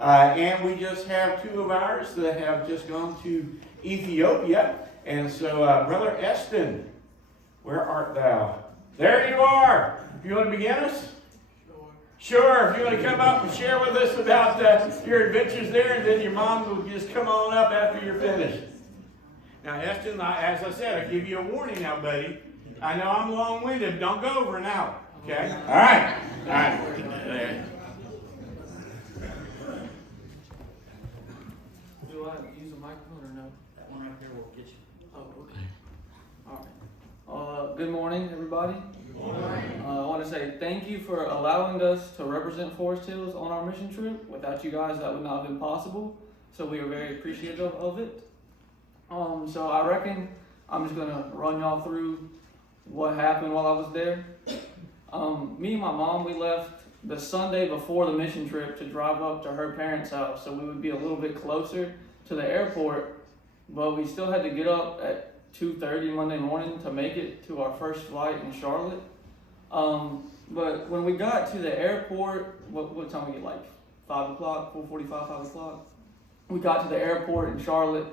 And we just have two of ours that have just gone to Ethiopia. And so, Brother Eston, where art thou? There you are. If you want to begin us? Sure. If you want to come up and share with us about your adventures there, and then your mom will just come on up after you're finished. Now, Eston, as I said, I give you a warning now, buddy. I know I'm long-winded. Don't go over an hour. Okay? All right. All right. There. Do I use a microphone or no? That one right there will get you. Oh, okay. All right. Good morning, everybody. Good morning. I want to say thank you for allowing us to represent Forest Hills on our mission trip. Without you guys, that would not have been possible. So we are very appreciative of it. So I reckon I'm just gonna run y'all through what happened while I was there. Me and my mom, we left the Sunday before the mission trip to drive up to her parents' house, so we would be a little bit closer to the airport, but we still had to get up at 2:30 Monday morning to make it to our first flight in Charlotte. But when we got to the airport, what time we get, like 5 o'clock, 4:45, 5 o'clock? We got to the airport in Charlotte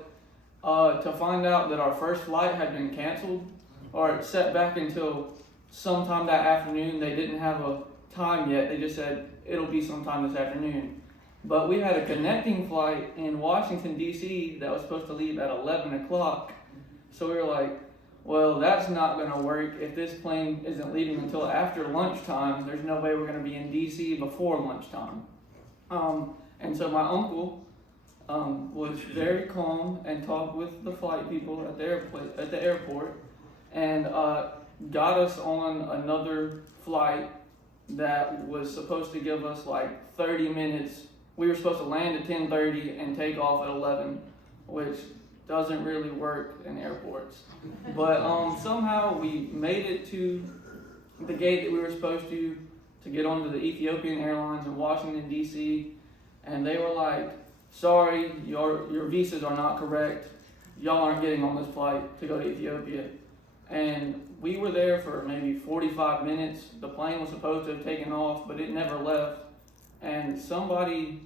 to find out that our first flight had been canceled or set back until sometime that afternoon. They didn't have a time yet. They just said it'll be sometime this afternoon. But we had a connecting flight in Washington, D.C. that was supposed to leave at 11 o'clock. So we were like, well, that's not going to work. If this plane isn't leaving until after lunchtime, there's no way we're going to be in D.C. before lunchtime. And so my uncle was very calm and talked with the flight people at the airport and got us on another flight that was supposed to give us like 30 minutes. We were supposed to land at 10:30 and take off at 11, which doesn't really work in airports. But somehow we made it to the gate that we were supposed to get onto the Ethiopian Airlines in Washington, D.C. And they were like, sorry, your visas are not correct. Y'all aren't getting on this flight to go to Ethiopia. And we were there for maybe 45 minutes. The plane was supposed to have taken off, but it never left. And somebody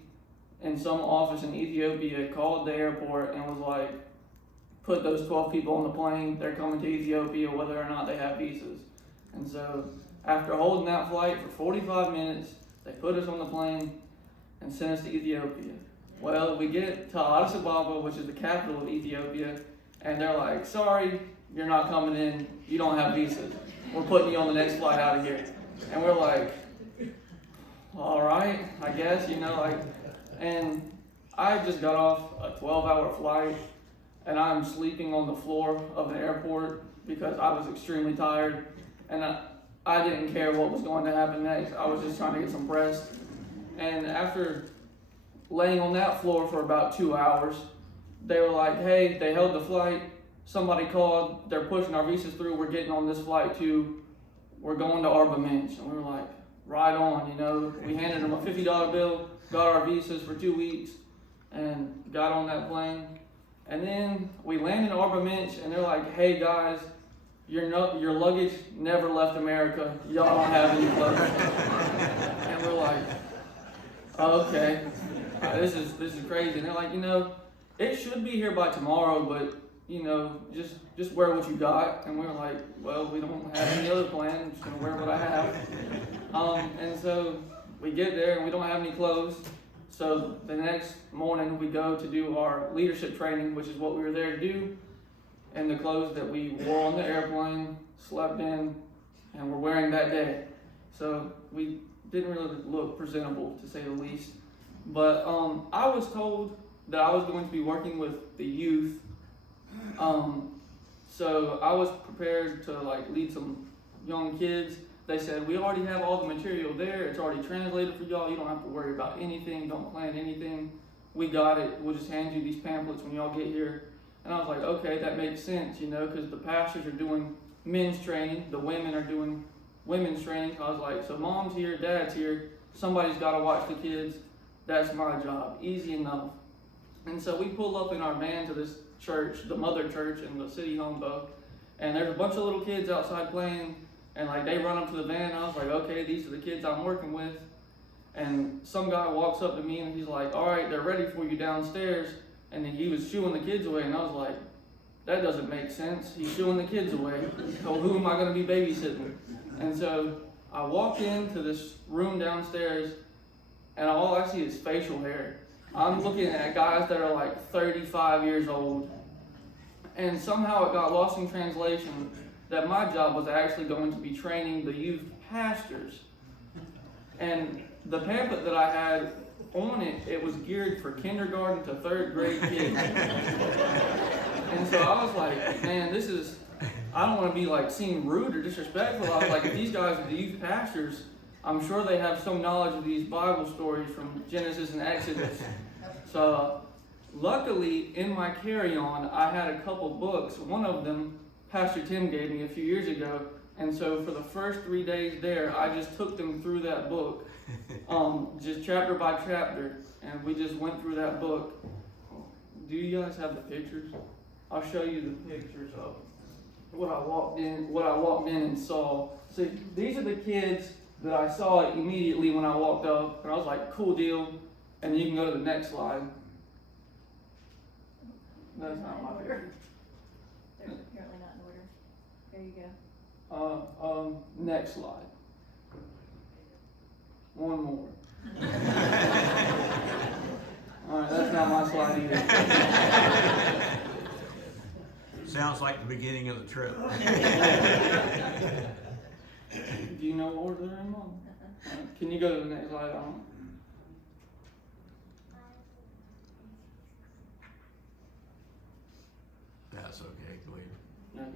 in some office in Ethiopia called the airport and was like, put those 12 people on the plane. They're coming to Ethiopia whether or not they have visas. And so after holding that flight for 45 minutes, they put us on the plane and sent us to Ethiopia. Well, we get to Addis Ababa, which is the capital of Ethiopia, and they're like, sorry, you're not coming in, you don't have visas. We're putting you on the next flight out of here. And we're like, all right, I guess, and I just got off a 12-hour flight, and I'm sleeping on the floor of the airport because I was extremely tired, and I didn't care what was going to happen next. I was just trying to get some rest. And after laying on that floor for about 2 hours, they were like, hey, they held the flight, somebody called, they're pushing our visas through, we're getting on this flight too, we're going to Arba Minch. And we were like, right on, we handed them a $50 bill, got our visas for 2 weeks, and got on that plane. And then we landed in Arba Minch, and they're like, hey guys, your luggage never left America, y'all don't have any luggage. And we're like, okay. This is crazy. And they're like, it should be here by tomorrow, but just wear what you got. And we were like, well, we don't have any other plan. I'm just gonna wear what I have. And so we get there and we don't have any clothes. So the next morning we go to do our leadership training, which is what we were there to do. And the clothes that we wore on the airplane, slept in, and were wearing that day. So we didn't really look presentable, to say the least. But I was told that I was going to be working with the youth. So I was prepared to lead some young kids. They said, we already have all the material there. It's already translated for y'all. You don't have to worry about anything. Don't plan anything. We got it. We'll just hand you these pamphlets when y'all get here. And I was like, okay, that makes sense, because the pastors are doing men's training. The women are doing women's training. I was like, so mom's here, dad's here. Somebody's got to watch the kids. That's my job. Easy enough. And so we pull up in our van to this church, the mother church in the city home though. And there's a bunch of little kids outside playing. And they run up to the van. And I was like, okay, these are the kids I'm working with. And some guy walks up to me and he's like, all right, they're ready for you downstairs. And then he was shooing the kids away, and I was like, that doesn't make sense. He's shooing the kids away. So who am I going to be babysitting? And so I walk into this room downstairs, and all I see is facial hair. I'm looking at guys that are like 35 years old. And somehow it got lost in translation that my job was actually going to be training the youth pastors. And the pamphlet that I had on it, it was geared for kindergarten to third grade kids. And so I was like, man, I don't want to be like seen rude or disrespectful. I was like, if these guys are the youth pastors, I'm sure they have some knowledge of these Bible stories from Genesis and Exodus. So luckily, in my carry-on, I had a couple books. One of them, Pastor Tim gave me a few years ago. And so for the first 3 days there, I just took them through that book, just chapter by chapter. And we just went through that book. Do you guys have the pictures? I'll show you the pictures of what I walked in and saw. So these are the kids that I saw immediately when I walked up. And I was like, cool deal. And you can go to the next slide. That's not my favorite. They're apparently not in order. There you go. Next slide. One more. Alright, that's not my slide either. Sounds like the beginning of the trip. Do you know what order they're in, Mom? Can you go to the next slide? That's okay, go ahead. Okay.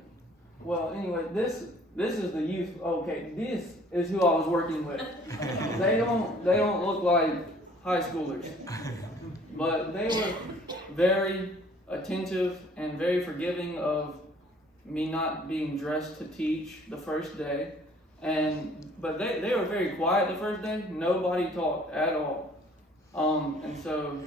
Well, anyway, this is the youth. Okay, this is who I was working with. They don't look like high schoolers, but they were very attentive and very forgiving of me not being dressed to teach the first day. But they were very quiet the first day. Nobody talked at all. And so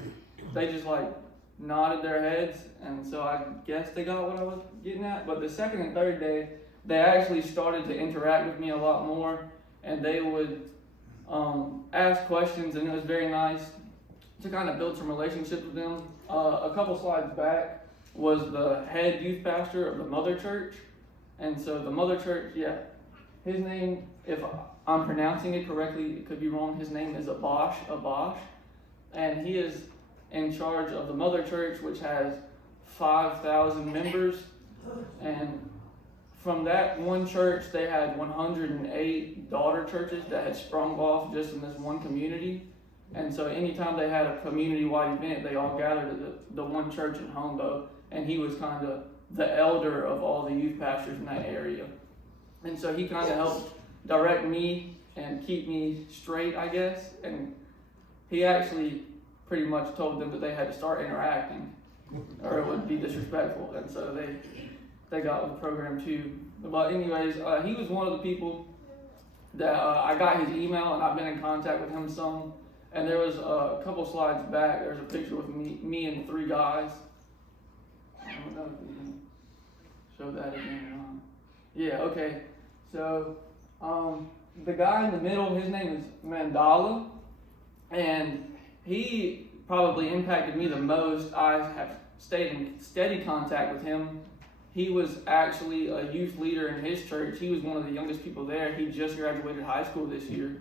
they just like nodded their heads, and so I guess they got what I was getting at. But the second and third day, they actually started to interact with me a lot more, and they would ask questions, and it was very nice to kind of build some relationships with them. A couple slides back was the head youth pastor of the Mother Church, and so the Mother Church, his name, if I'm pronouncing it correctly, it could be wrong, his name is Abash, and he is in charge of the Mother Church, which has 5,000 members. And from that one church, they had 108 daughter churches that had sprung off just in this one community. And so anytime they had a community-wide event, they all gathered at the one church in Hombo. And he was kind of the elder of all the youth pastors in that area. And so he kind of helped direct me and keep me straight, I guess. And he actually pretty much told them that they had to start interacting or it would be disrespectful. And so they got with the program too. But anyways, he was one of the people that I got his email, and I've been in contact with him some. And there was a couple slides back, there's a picture with me and 3 guys. I don't know if we can show that again or not. Yeah, okay. So the guy in the middle, his name is Mandala, and he probably impacted me the most. I have stayed in steady contact with him. He was actually a youth leader in his church. He was one of the youngest people there. He just graduated high school this year.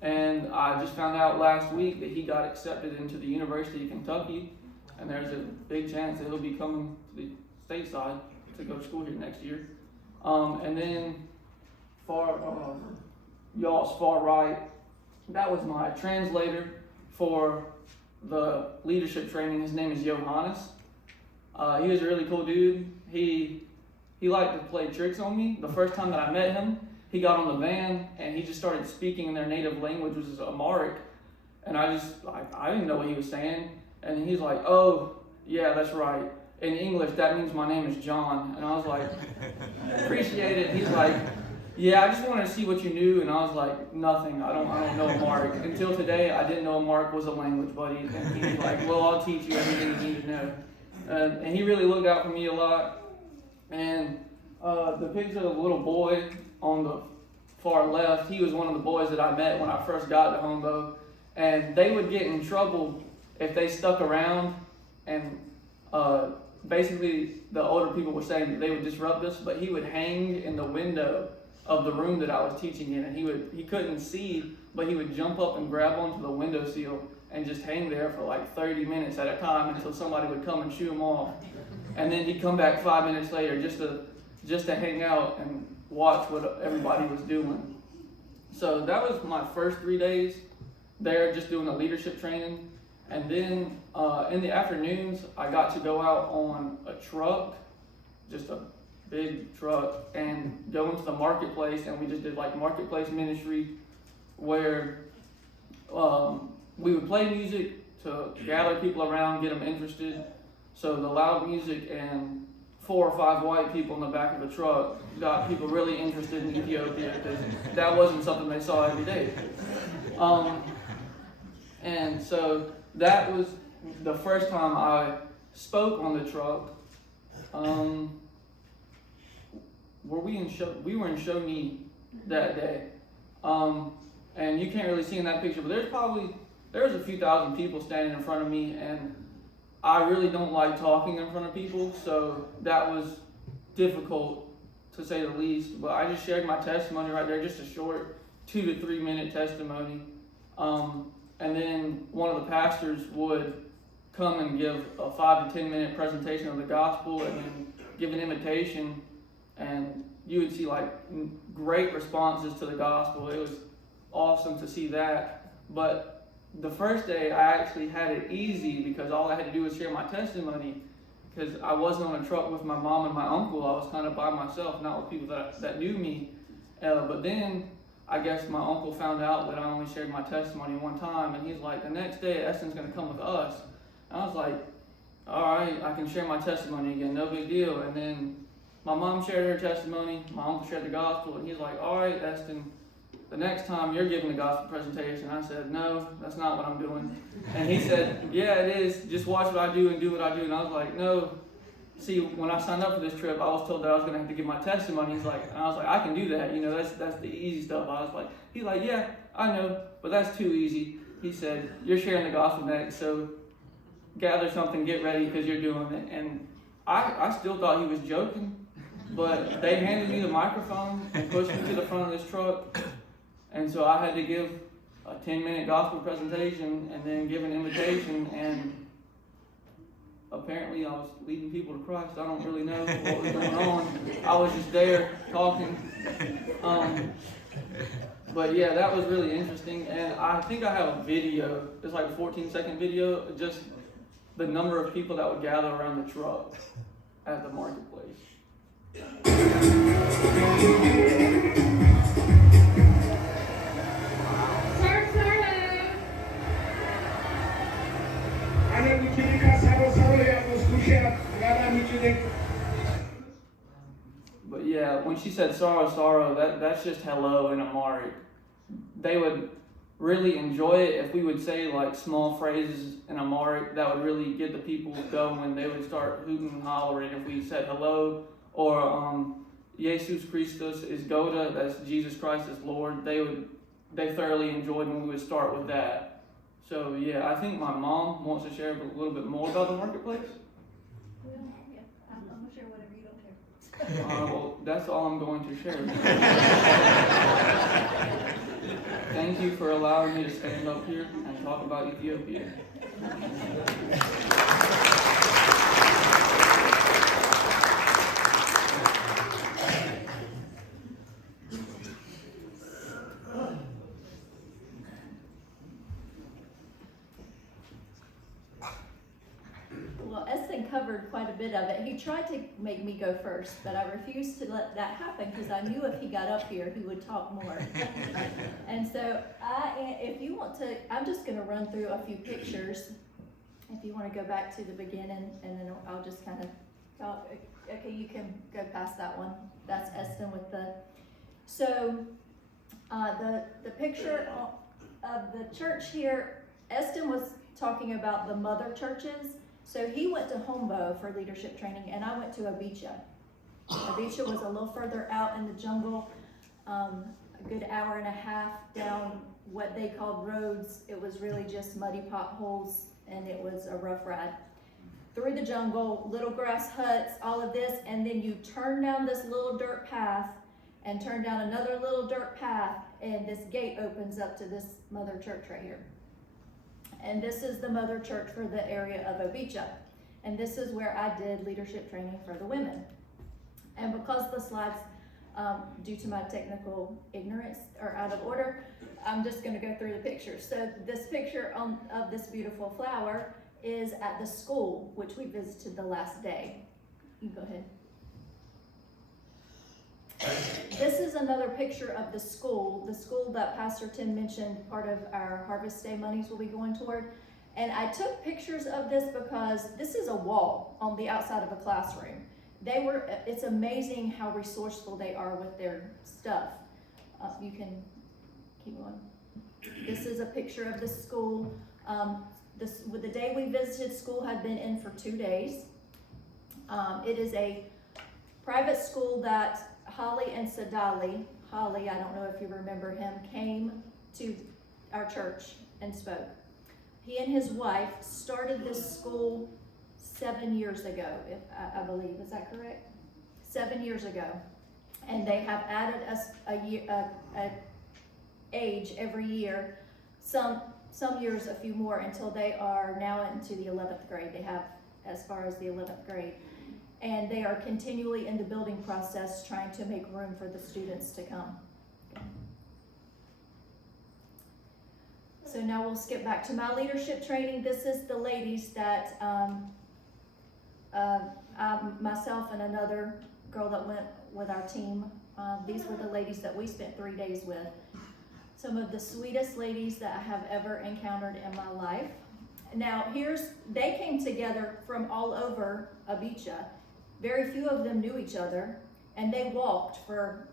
And I just found out last week that he got accepted into the University of Kentucky. And there's a big chance that he'll be coming to the stateside to go to school here next year. And then y'all's far right, that was my translator for the leadership training. His name is Johannes. He was a really cool dude. He liked to play tricks on me. The first time that I met him, he got on the van and he just started speaking in their native language, which is Amharic. And I didn't know what he was saying. And he's like, oh, yeah, that's right. In English, that means my name is John. And I was like, appreciate it. He's like, yeah, I just wanted to see what you knew. And I was like, nothing. I don't know Amharic. Until today, I didn't know Amharic was a language, buddy. And he was like, well, I'll teach you everything you need to know. And he really looked out for me a lot. And the picture of the little boy on the far left, he was one of the boys that I met when I first got to Hombo. and they would get in trouble if they stuck around, and basically the older people were saying that they would disrupt us, but he would hang in the window of the room that I was teaching in, and he couldn't see, but he would jump up and grab onto the windowsill and just hang there for like 30 minutes at a time until somebody would come and shoo him off. And then he'd come back 5 minutes later just to hang out and watch what everybody was doing. So that was my first 3 days there, just doing the leadership training. And then in the afternoons, I got to go out on a truck, just a big truck, and go into the marketplace, and we just did like marketplace ministry, where we would play music to gather people around, get them interested. So the loud music and 4 or 5 white people in the back of the truck got people really interested in Ethiopia, because that wasn't something they saw every day. And so that was the first time I spoke on the truck. We were in Shawnee that day. And you can't really see in that picture, but there was a few thousand people standing in front of me, and I really don't like talking in front of people, so that was difficult to say the least. But I just shared my testimony right there, just a short 2 to 3 minute testimony. And then one of the pastors would come and give a 5 to 10 minute presentation of the gospel, and then give an invitation, and you would see like great responses to the gospel. It was awesome to see that. But the first day I actually had it easy, because all I had to do was share my testimony, because I wasn't on a truck with my mom and my uncle. I was kind of by myself, not with people that knew me. But then I guess my uncle found out that I only shared my testimony one time, and he's like, the next day Eston's going to come with us. And I was like, all right, I can share my testimony again, no big deal. And then my mom shared her testimony, my uncle shared the gospel, and he's like, all right, Eston, the next time you're giving the gospel presentation. I said, no, that's not what I'm doing. And he said, yeah, it is. Just watch what I do and do what I do. And I was like, no. See, when I signed up for this trip, I was told that I was going to have to give my testimony. And I was like, I can do that. You know, that's the easy stuff. He's like, yeah, I know, but that's too easy. He said, you're sharing the gospel next, so gather something, get ready, because you're doing it. And I still thought he was joking, but they handed me the microphone and pushed me to the front of this truck. And so I had to give a 10-minute gospel presentation and then give an invitation, and apparently I was leading people to Christ. I don't really know what was going on. I was just there talking. But yeah, that was really interesting. And I think I have a video. It's like a 14-second video, just the number of people that would gather around the truck at the marketplace. But yeah, when she said sorrow, sorrow, that's just hello in Amharic. They would really enjoy it if we would say like small phrases in Amharic that would really get the people going. They would start hooting and hollering if we said hello, or Jesus Christus is Goda, that's Jesus Christ is Lord. They thoroughly enjoyed when we would start with that. So yeah, I think my mom wants to share a little bit more about the marketplace. Yeah, I'm gonna share whatever you don't share. Well, that's all I'm going to share. Thank you for allowing me to stand up here and talk about Ethiopia. Well, Eston covered quite a bit of it. He tried to make me go first, but I refused to let that happen because I knew if he got up here, he would talk more. And so, if you want to, I'm just going to run through a few pictures. If you want to go back to the beginning, and then I'll just kind of talk. Okay, you can go past that one. That's Eston with the. So, the picture of the church here, Eston was talking about the mother churches. So he went to Hombo for leadership training, and I went to Ethopia. Ethopia was a little further out in the jungle, a good hour and a half down what they called roads. It was really just muddy potholes, and it was a rough ride. Through the jungle, little grass huts, all of this, and then you turn down this little dirt path and turn down another little dirt path, and this gate opens up to this mother church right here. And this is the mother church for the area of Ethopia. And this is where I did leadership training for the women. And because the slides, due to my technical ignorance, are out of order, I'm just gonna go through the pictures. So this picture of this beautiful flower is at the school, which we visited the last day. You go ahead. This is another picture of the school that Pastor Tim mentioned, part of our Harvest Day monies will be going toward. And I took pictures of this because this is a wall on the outside of a classroom. It's amazing how resourceful they are with their stuff. You can keep going. This is a picture of the school. With the day we visited, school had been in for 2 days. It is a private school that Holly and Sadali, Holly, I don't know if you remember him, came to our church and spoke. He and his wife started this school 7 years ago, if I believe, is that correct? 7 years ago. And they have added us a age every year, some years a few more, until they are now into the 11th grade. They have as far as the 11th grade. And they are continually in the building process trying to make room for the students to come. So now we'll skip back to my leadership training. This is the ladies that myself and another girl that went with our team, these were the ladies that we spent 3 days with. Some of the sweetest ladies that I have ever encountered in my life. Now they came together from all over Ethopia. Very few of them knew each other, and they walked for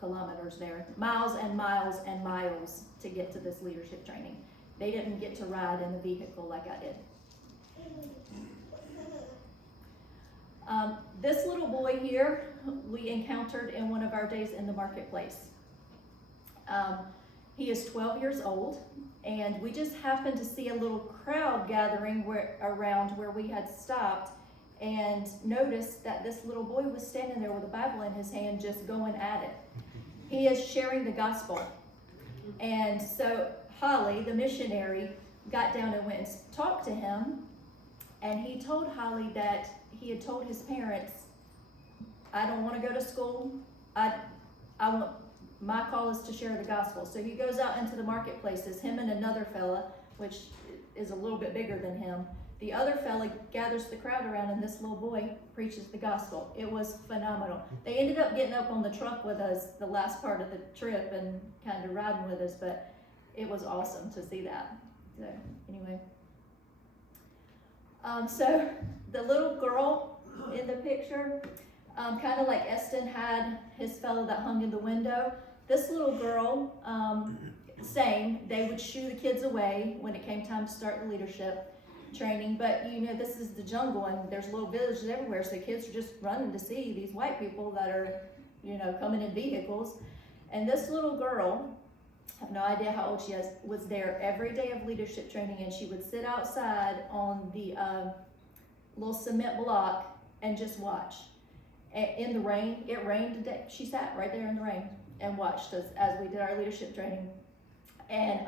kilometers there, miles and miles and miles to get to this leadership training. They didn't get to ride in the vehicle like I did. This little boy here, we encountered in one of our days in the marketplace. He is 12 years old, and we just happened to see a little crowd gathering around where we had stopped, and noticed that this little boy was standing there with a Bible in his hand, just going at it. He is sharing the gospel. And so Holly, the missionary, got down and went and talked to him, and he told Holly that he had told his parents, I don't want to go to school. My call is to share the gospel. So he goes out into the marketplaces, him and another fella, which is a little bit bigger than him. The other fella gathers the crowd around, and this little boy preaches the gospel. It was phenomenal. They ended up getting up on the truck with us the last part of the trip and kind of riding with us, but it was awesome to see that. So anyway. So the little girl in the picture, kind of like Eston had his fellow that hung in the window, this little girl, same, they would shoo the kids away when it came time to start the leadership training, but you know, this is the jungle and there's little villages everywhere, so kids are just running to see these white people that are, you know, coming in vehicles. And this little girl, I have no idea how old she is, was there every day of leadership training, and she would sit outside on the little cement block and just watch. In the rain, it rained today, she sat right there in the rain and watched us as we did our leadership training. And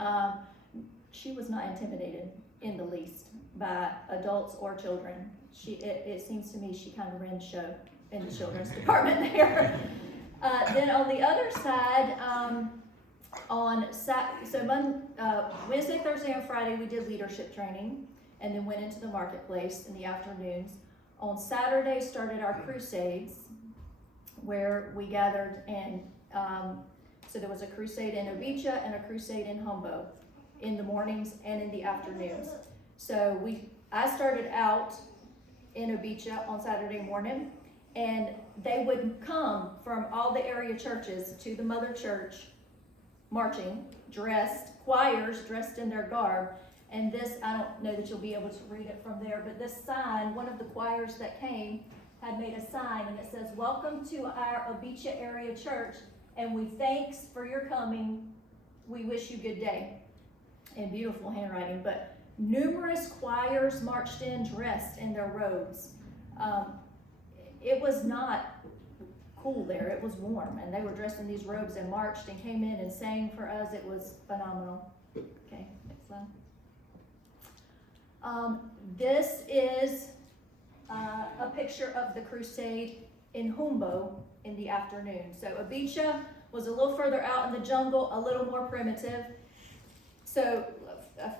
she was not intimidated in the least by adults or children. It seems to me she kind of ran the show in the children's department there. Then on the other side, Wednesday, Thursday, and Friday we did leadership training, and then went into the marketplace in the afternoons. On Saturday started our crusades, where we gathered, and so there was a crusade in Ethopia and a crusade in Humbo in the mornings and in the afternoons. So I started out in Ethopia on Saturday morning, and they would come from all the area churches to the mother church, marching, dressed, choirs dressed in their garb. And this, I don't know that you'll be able to read it from there, but this sign, one of the choirs that came had made a sign, and it says, "Welcome to our Ethopia area church, and we thanks for your coming. "We wish you good day," in beautiful handwriting, but numerous choirs marched in dressed in their robes. It was not cool there, it was warm, and they were dressed in these robes and marched and came in and sang for us. It was phenomenal. Okay, next slide. This is a picture of the crusade in Humbo in the afternoon. So Abicha was a little further out in the jungle, a little more primitive. So a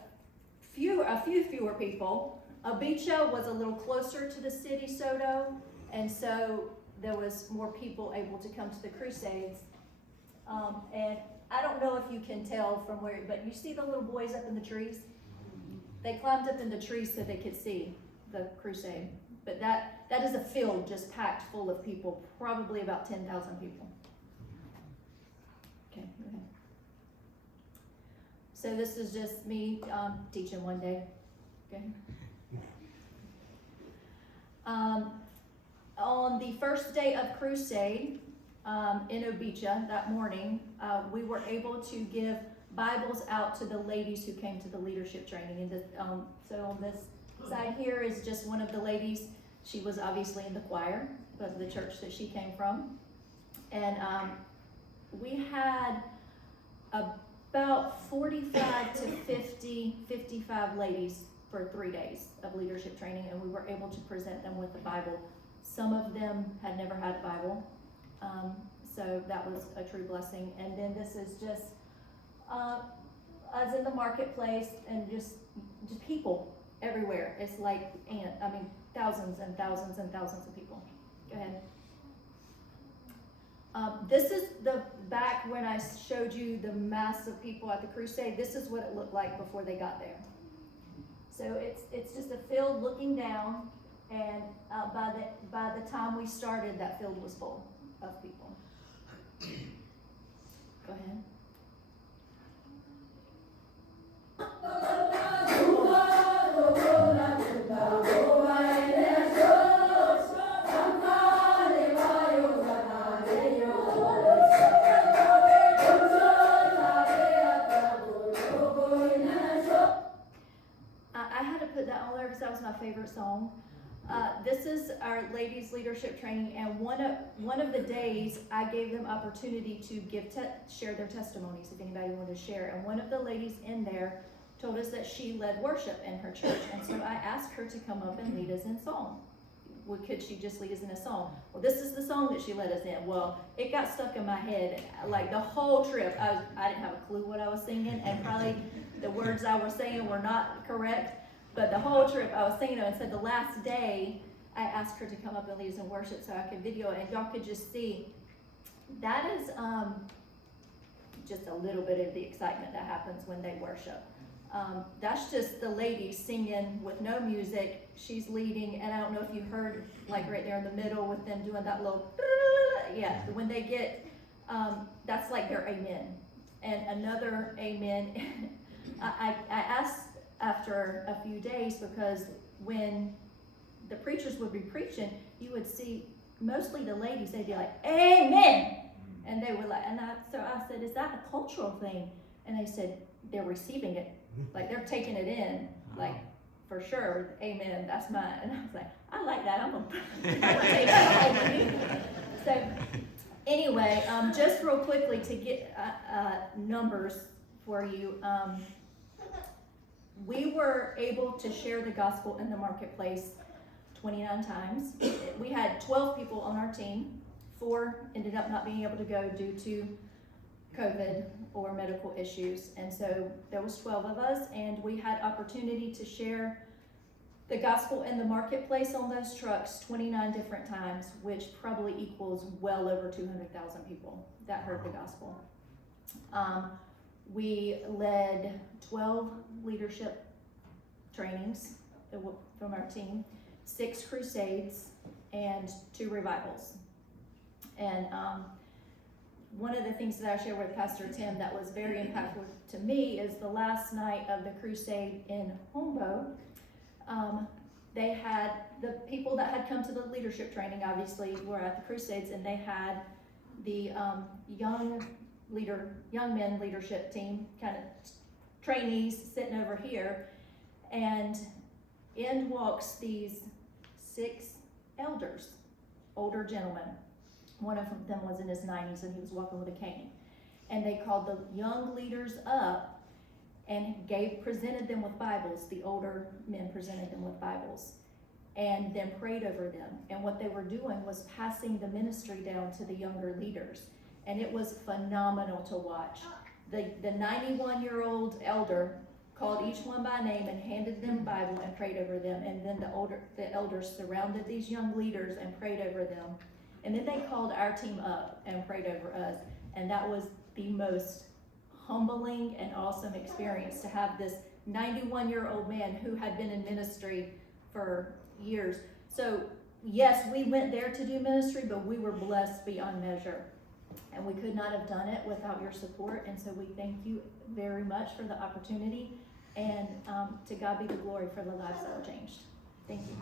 few fewer people. Abicha was a little closer to the city, Soto, and so there was more people able to come to the crusades. And I don't know if you can tell from where, but you see the little boys up in the trees? They climbed up in the trees so they could see the crusade. But that is a field just packed full of people, probably about 10,000 people. Okay, go ahead. So this is just me teaching one day. Okay. On the first day of crusade in Obicha that morning, we were able to give Bibles out to the ladies who came to the leadership training. And so on this side here is just one of the ladies. She was obviously in the choir of the church that she came from. And we had about 45 to 55 ladies for 3 days of leadership training, and we were able to present them with the Bible. Some of them had never had a Bible, so that was a true blessing. And then this is just us in the marketplace, and just people everywhere. It's like thousands and thousands and thousands of people. Go ahead. This is the back when I showed you the mass of people at the crusade. This is what it looked like before they got there. So it's just a field looking down, and by the time we started, that field was full of people. Go ahead. I had to put that on there because that was my favorite song. This is our ladies leadership training, and one of the days I gave them opportunity to share their testimonies if anybody wanted to share. And one of the ladies in there told us that she led worship in her church, and so I asked her to come up and lead us in song. Well, could she just lead us in a song? Well, this is the song that she led us in. Well, it got stuck in my head like the whole trip. I didn't have a clue what I was singing, and probably the words I was saying were not correct. But the whole trip I was singing them, and so the last day I asked her to come up and lead us in worship so I could video it, and y'all could just see. That is just a little bit of the excitement that happens when they worship. That's just the ladies singing with no music. She's leading, and I don't know if you heard, like right there in the middle with them doing that little, yeah, when they get, that's like their amen. And another amen, I asked after a few days, because when the preachers would be preaching, you would see mostly the ladies, they'd be like, amen. And they were like, so I said, is that a cultural thing? And they said, they're receiving it. Like they're taking it in, like for sure, amen, that's mine. And I was like, I like that, I'm gonna take that. So anyway, just real quickly to get numbers for you. We were able to share the gospel in the marketplace 29 times. We had 12 people on our team. 4 ended up not being able to go due to COVID or medical issues. And so there was 12 of us, and we had opportunity to share the gospel in the marketplace on those trucks 29 different times, which probably equals well over 200,000 people that heard the gospel. We led 12 leadership trainings from our team, 6 crusades, and 2 revivals. And one of the things that I shared with Pastor Tim that was very impactful to me is the last night of the crusade in Humbo. They had the people that had come to the leadership training, obviously, were at the crusades, and they had the young young men leadership team, kind of trainees sitting over here, and in walks these 6 elders, older gentlemen. One of them was in his 90s and he was walking with a cane. And they called the young leaders up and presented them with Bibles. The older men presented them with Bibles and then prayed over them. And what they were doing was passing the ministry down to the younger leaders. And it was phenomenal to watch. The 91-year-old elder called each one by name and handed them Bible and prayed over them. And then the elders surrounded these young leaders and prayed over them. And then they called our team up and prayed over us. And that was the most humbling and awesome experience, to have this 91-year-old man who had been in ministry for years. So yes, we went there to do ministry, but we were blessed beyond measure. And we could not have done it without your support. And so we thank you very much for the opportunity. And to God be the glory for the lives that were changed. Thank you.